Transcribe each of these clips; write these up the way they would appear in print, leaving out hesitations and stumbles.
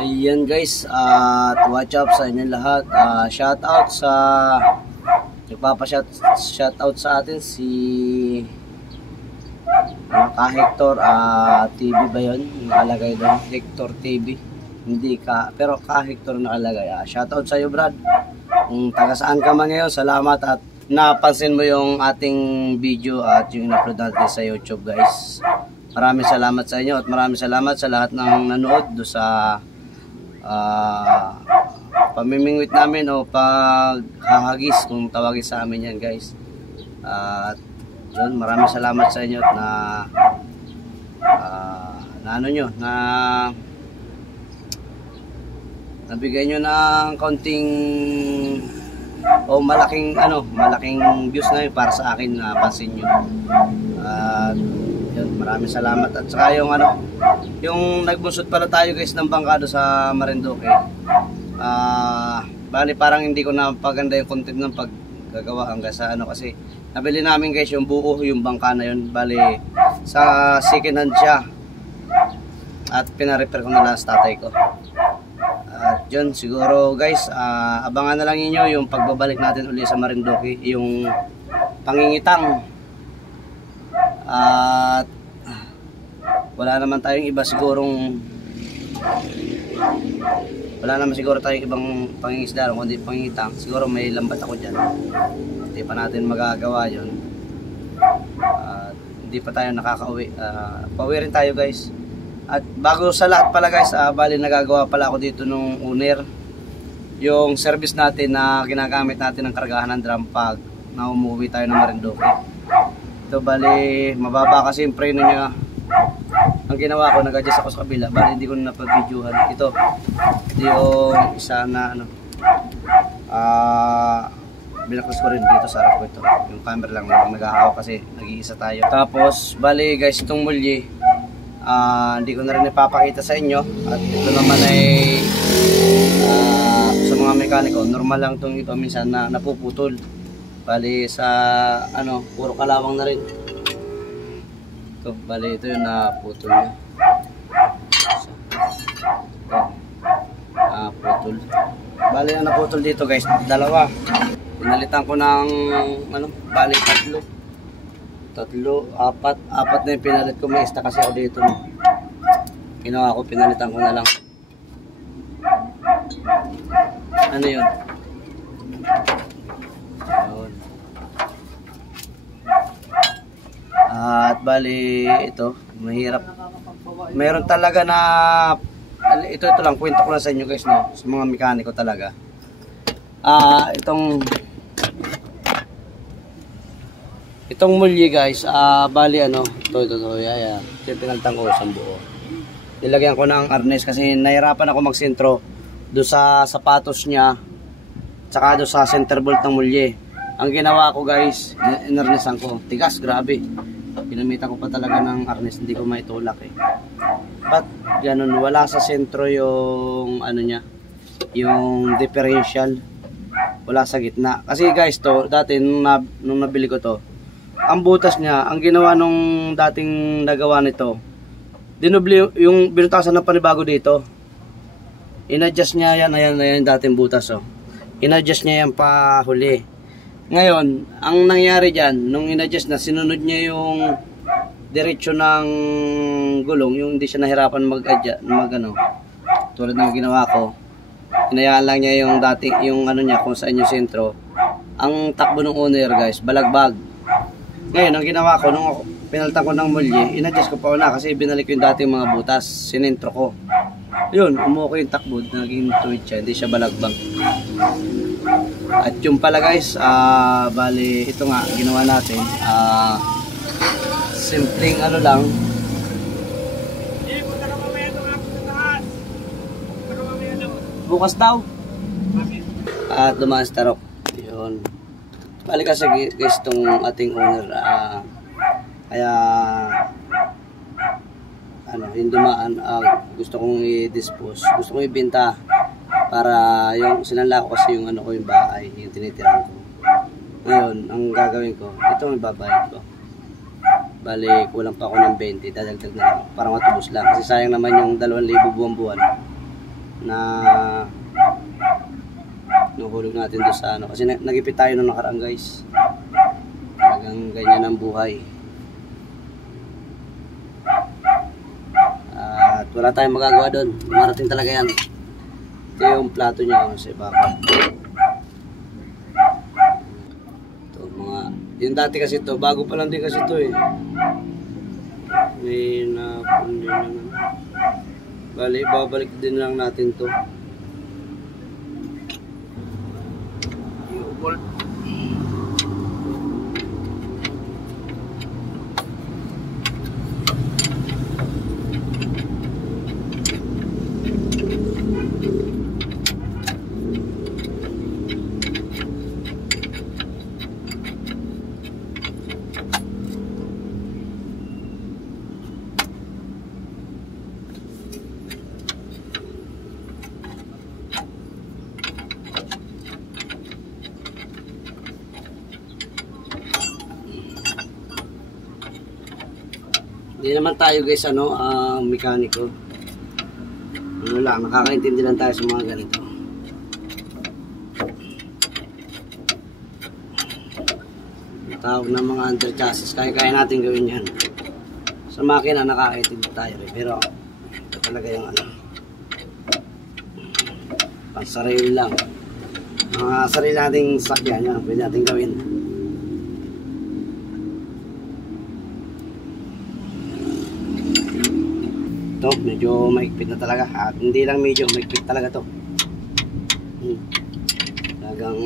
Ayan guys, at watch up sa inyo lahat. Shout out sa shout out sa atin si Ka-Hector TV ba yun? Nakalagay doon, Hector TV. Hindi ka, pero Ka-Hector nakalagay. Shout out sa iyo, Brad. Kung taga saan ka man ngayon, salamat at napansin mo yung ating video at yung in-upload natin sa YouTube, guys. Maraming salamat sa inyo at maraming salamat sa lahat ng nanood do sa pamimingwit namin o paghahagis kung tawagin sa amin yan, guys. At yun, maraming salamat sa inyo at nabigay nyo ng kaunting o malaking views na yun para sa akin na pansin nyo. At yun, maraming salamat. At saka yung nagbunsod pala tayo, guys, ng bangkado sa Marinduque. Bali parang hindi ko napaganda yung content ng paggagawa hanggang sa kasi nabili namin, guys, yung buo yung bangka na yun. Bali sa second hand siya at pina-repair ko na lang sa tatay ko. At yun, siguro, guys, abangan na lang ninyo yung pagbabalik natin uli sa Marinduque, yung pangingitang. At wala naman tayong iba sigurong ibang pangingisda kundi pangingitang. Siguro may lambat ako dyan, hindi pa natin magagawa yun. Hindi pa tayo nakakauwi. Pauwi rin tayo, guys. At bago sa lahat pala, guys, bali nagagawa pala ako dito nung owner yung service natin na ginagamit natin ng kargahan ng drum pag na umuwi tayo ng Marinduque. Ito bali mababa kasi yung preno niya. Ang ginawa ko, nag-adjust ako sa kabila, bali hindi ko na napag-videohan. Ito yung isa na binaklas ko rin dito sa harap ko. Ito yung camera lang nag-ahawak kasi nag-iisa tayo. Tapos bali, guys, itong mulye hindi ko na rin ipapakita sa inyo. At ito naman ay sa mga mekaniko, normal lang itong ito minsan na napuputol. Bali sa puro kalawang na rin ito. Bali ito yung naputol niya. Putol. Bali ang naputol dito, guys, dalawa. Pinalitan ko ng bali apat na yung pinalit ko. May ista kasi ako dito, no? Ginawa ko, pinalitan ko na lang. Ano yun? Ayun. At bali ito, mahirap. Meron talaga na ito lang, kwento ko lang sa inyo, guys, no? Sa mga mekaniko talaga. Itong mulye, guys, bali ito, yeah. Pinalitan ko isang buo. Nilagyan ko ng arnes kasi nahirapan ako magsentro do sa sapatos niya tsaka do sa center bolt ng mulye. Ang ginawa ko, guys, inarnesan ko. Tigas, grabe. Pinamitan ko pa talaga ng arnes, hindi ko maitulak But ganun, wala sa sentro yung niya, yung differential. Wala sa gitna. Kasi, guys, to dati nung nabili ko to, ang butas niya, ang ginawa nung dating nagawa nito, dinubli yung binutasan ng panibago dito. In-adjust niya yan, ayan dating butas, in-adjust niya yan pa huli. Ngayon, ang nangyari dyan, nung in-adjust na, sinunod niya yung diretsyo ng gulong, yung hindi siya nahirapan tulad ng ginawa ko. Hinayaan lang niya yung dating, yung niya, kung saan yung sentro. Ang takbo ng owner, guys, balagbag. Ngayon, ang ginawa ko, nung pinalitan ko ng mulye, in-adjust ko pa una kasi binalik ko yung dating mga butas, sinentro ko. Yun, umuko yung takbo, naging tuwid siya, hindi siya balagbag. At yung pala, guys, bali, ito nga, ginawa natin, simpleng lang. Bukas daw. At dumaan sa tarok. Yun. Bali kasi, guys, itong ating owner, kaya yung dumaan, gusto kong i-dispose, gusto kong ibenta para yung sinanla ko kasi yung ko yung bahay, yung tinitirahan ko. Ngayon, ang gagawin ko, ito ang ibabayad ko. Bali, kulang pa ako ng 20, dadagdag na lang para matubos lang kasi sayang naman yung 2,000 buwan-buwan. na nuhulog natin doon sa ano. Kasi nagipit tayo nung nakaraan guys. Talagang ganyan ang buhay. At wala tayong magagawa doon. Marating talaga yan. Ito yung plato niya sa ibaba. Ito mga, yung dati kasi ito, bago pa lang din kasi ito eh. May napundi naman. Bali, babalik din lang natin to. Bolt. Hindi naman tayo guys mekaniko. Ano lang, nakakaintindi lang tayo sa mga ganito. Tawag ng mga under chassis, kaya natin gawin yan. Sa makina nakakaintindi tayo rin. Pero ito talaga yung pansarili lang. Mga sarili nating sakyan yan, pwede natin gawin. Ito, medyo maigpit na talaga. At hindi lang medyo, maigpit talaga to. Talagang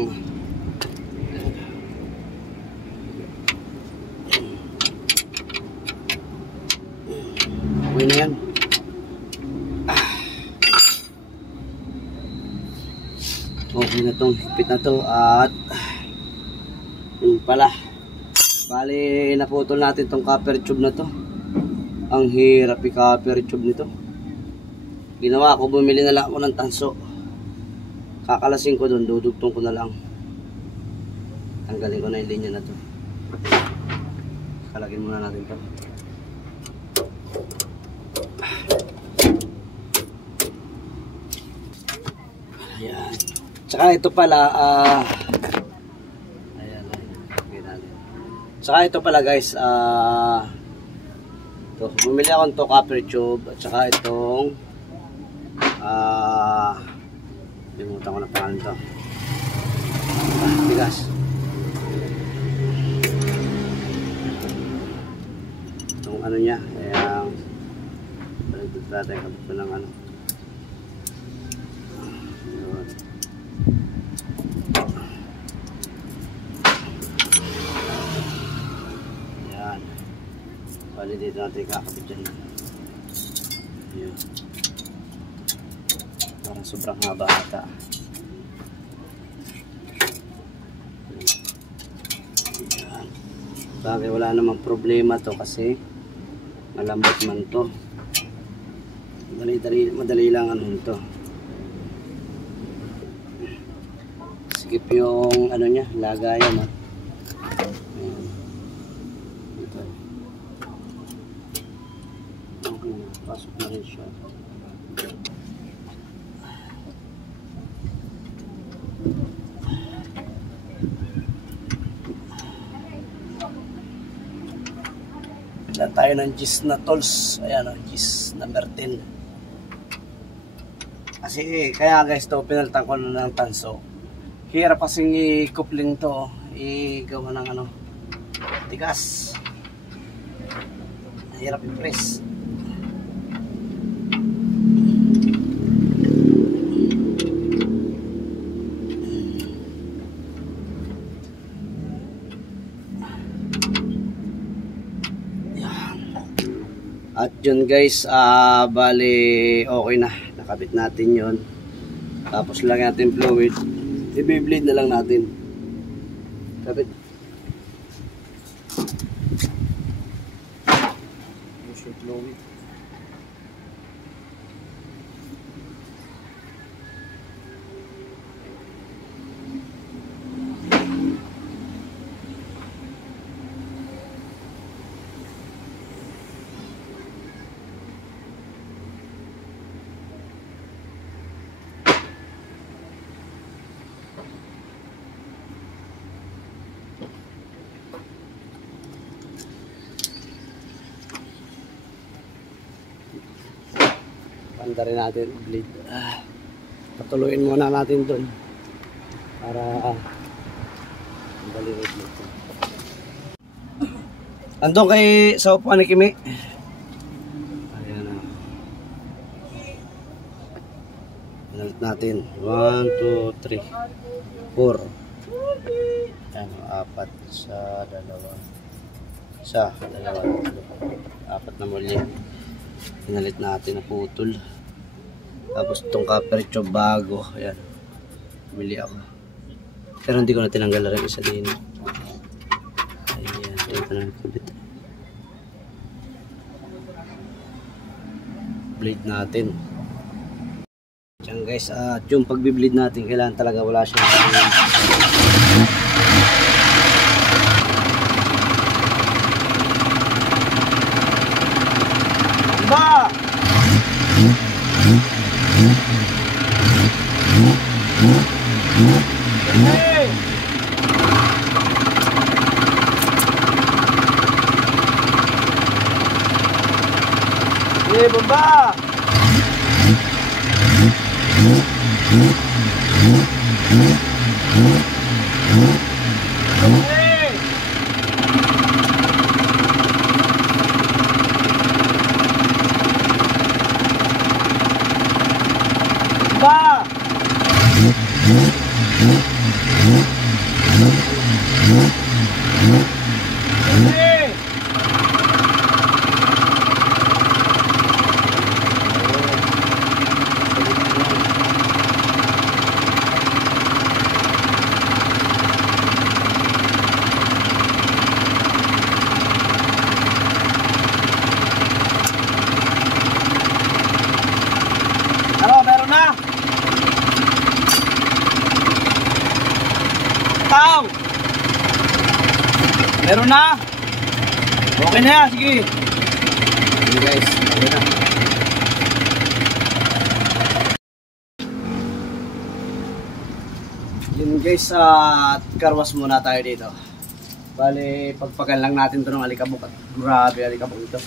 okay na yan. Okay na tong higpit na to. At yun pala, bali naputol natin tong copper tube na to. Ang hirap i-copper tube nito. Ginawa ko, bumili na lang ako ng tanso. Kakalasin ko doon, dudugtong ko na lang. Tanggalin ko na yung linya na to. Kalagin muna natin to. Ayan. Tsaka ito pala, ayan. Tsaka ito pala guys, ito, bumili ako nito copper tube at saka itong limutan ko na pangalan ito. Bigas. Itong ano niya, ayan. Balagdag natin kapit ko ng ano. Ayan. Bali dito natin kakabit dyan. Ayan. Parang sobrang haba ata. Ayan. Bagay wala namang problema to kasi malambot man to. Madali lang ano to. Skip yung ano niya, lagayan. Pasok na rin siya. Pila tayo ng gis na tools. Ayan o, gis number 10. Kasi kaya guys to, pinalitan ko na ng tanso. Hirap kasing i-coupling to. I-gawa ng ano, tigas. Hirap i-press. At yun guys, bali okay na, nakabit natin yun. Tapos lagyan natin fluid, i-bleed na lang natin. Kabit. Use yung fluid. Panda rin natin blade. Patuloyin muna natin doon para dali rin dito. Andun kay sa upuan ni Kimi. Ayan na. Pinalit natin. 1, 2, 3, 4. Ayan, 4 sa dalawa. Isa, dalawa, tatlo. 4 na muli. Pinalit natin na putol. Tapos itong copper tube bago. Ayan. Bili ako. Pero hindi ko na tinanggal na rin isa din. Ayan. Dito na nakabit. Blade natin. Diyan guys. At yung pagbi-bleed natin, kailangan talaga wala siyang ba? Hey! Hey, baba! Ano, meron na? Tao! Meron na? Okay na yan, sige. Okay guys, okay na. Yun guys, karwas muna tayo dito. Bale, pagpagal lang natin ito ng alikabok. At grabe alikabok ito.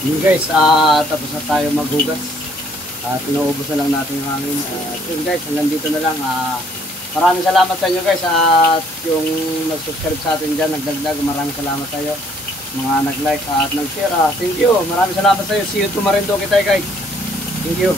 Yun guys, tapos na tayo maghugas. Pinuubos na lang natin yung hangin. Yun guys, hanggang dito na lang. Maraming salamat sa inyo guys. At yung nag-subscribe sa atin dyan, nagdagdag, maraming salamat sa iyo. Mga nag-like at nag-share. Thank you. Maraming salamat sa iyo. See you to Marinduque tayo guys. Thank you.